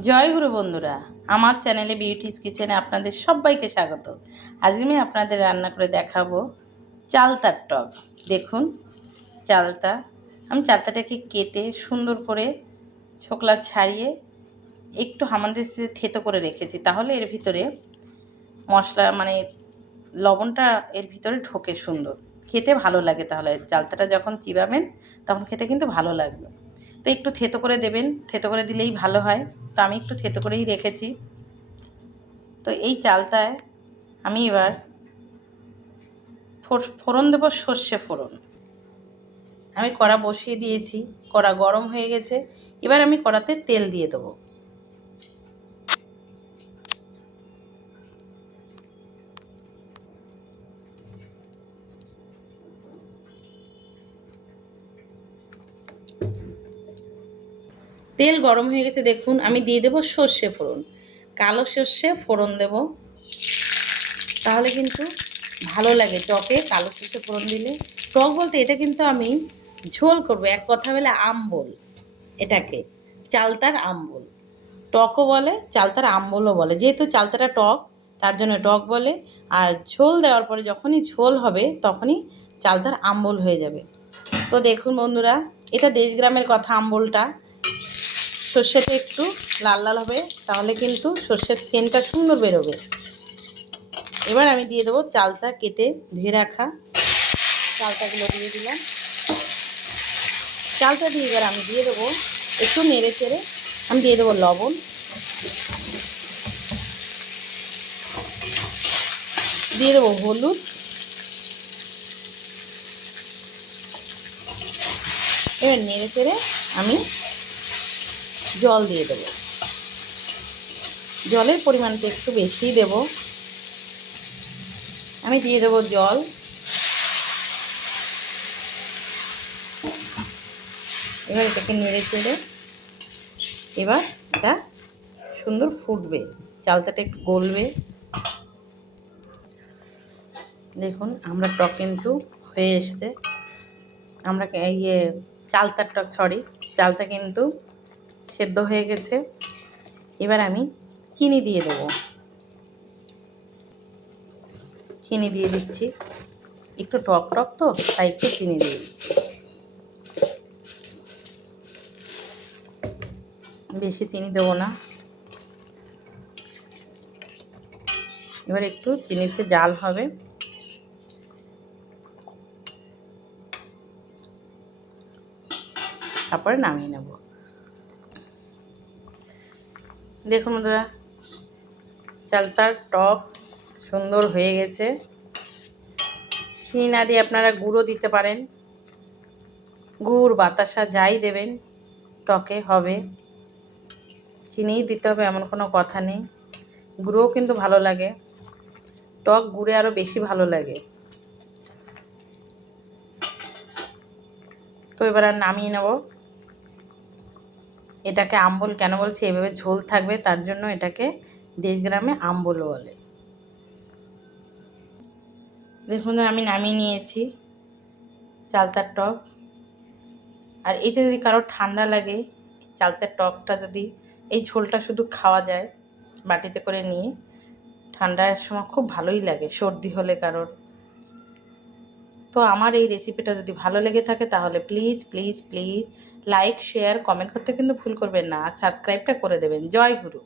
জয় গুরু বন্ধুরা, আমার চ্যানেলে বিউটিস কিচেনে আপনাদের সবাইকে স্বাগত। আজকে আমি আপনাদের রান্না করে দেখাবো চালতার টক। দেখুন আমি চালতাটাকে কেটে সুন্দর করে ছোকলা ছাড়িয়ে একটু হামানদিস্তে থেতো করে রেখেছি, তাহলে এর ভিতরে মশলা লবণটা এর ভিতরে ঢোকে, সুন্দর খেতে ভালো লাগে। তাহলে চালতাটা যখন চিবাবেন তখন খেতে কিন্তু ভালো লাগবে। তো একটু থেতো করে দেবেন, থেতো করে দিলেই ভালো হয়। তো আমি একটু থেতো করেই রেখেছি। তো এই চালতায় আমি এবার ফোড়ন দেবো, সর্ষে ফোড়ন। আমি কড়া বসিয়ে দিয়েছি, কড়া গরম হয়ে গেছে। এবার আমি কড়াতে তেল দিয়ে দেবো। তেল গরম হয়ে গেছে, দেখুন আমি দিয়ে দেবো সর্ষে ফোড়ন। কালো সর্ষে ফোড়ন দেব, তাহলে কিন্তু ভালো লাগে টকে কালো সর্ষে ফোড়ন দিলে। টক বলতে এটা কিন্তু আমি ঝোল করব, এক কথা বলে আম্বল। এটাকে চালতার আম্বল টকও বলে, চালতার আম্বলও বলে। যেহেতু চালতাটা টক, তার জন্য টক বলে। আর ঝোল দেওয়ার পরে যখনই ঝোল হবে তখনই চালতার আম্বল হয়ে যাবে। তো দেখুন বন্ধুরা, এটা দেশ গ্রামের কথা। আম্বলটা সর্ষেটা একটু লাল লাল হবে, তাহলে কিন্তু সর্ষের সেন্টটা সুন্দর বেরোবে। এবার আমি দিয়ে দেবো চালতা, কেটে ধুয়ে রাখা চালতাগুলো দিয়ে দিলাম। চালতা দিয়ে এবার আমি দিয়ে দেবো একটু নেড়ে চেড়ে, আমি দিয়ে দেবো লবণ, দিয়ে দেবো হলুদ, এবার নেড়ে চেড়ে আমি জল দিয়ে দেবো। জলের পরিমাণটা একটু বেশিই দেব। আমি দিয়ে দেবো জল। এবার এটাকে নেড়ে চেড়ে এবার এটা সুন্দর ফুটবে, চালতাটা একটু গলবে। দেখুন আমরা টক কিন্তু হয়ে এসছে। আমরা চালতার টক, চালতা কিন্তু সেদ্ধ হয়ে গেছে। এবার আমি চিনি দিয়ে দেবো, চিনি দিয়ে দিচ্ছি। একটু টক টক তো, তাই একটু চিনি দিয়ে দিচ্ছি, বেশি চিনি দেবো না। এবার একটু চিনিতে জাল হবে, তারপরে নামিয়ে নেব। দেখুন বন্ধুরা, চালতার টক সুন্দর হয়ে গেছে। চিনি না দিয়ে আপনারা গুঁড়ো দিতে পারেন, গুড় বাতাসা যাই দেবেন টকে হবে। চিনিই দিতে হবে এমন কোনো কথা নেই, গুঁড়োও কিন্তু ভালো লাগে। টক গুড়ে আরও বেশি ভালো লাগে। তো এবার আর নামিয়ে নেব। এটাকে আম্বল কেন বলছি, এভাবে ঝোল থাকবে তার জন্য এটাকে দেশ গ্রামে আম্বল বলে। দেখুন আমি নামিয়ে নিয়েছি চালতার টক। আর এটা যদি কারোর ঠান্ডা লাগে, চালতার টকটা যদি, এই ঝোলটা শুধু খাওয়া যায় বাটিতে করে নিয়ে, ঠান্ডার সময় খুব ভালোই লাগে সর্দি হলে কারোর। তো আমার এই রেসিপিটা যদি ভালো লেগে থাকে তাহলে please please please like, share, comment করতে কিন্তু ভুল করবেন না। আর সাবস্ক্রাইবটা করে দেবেন। জয় গুরু।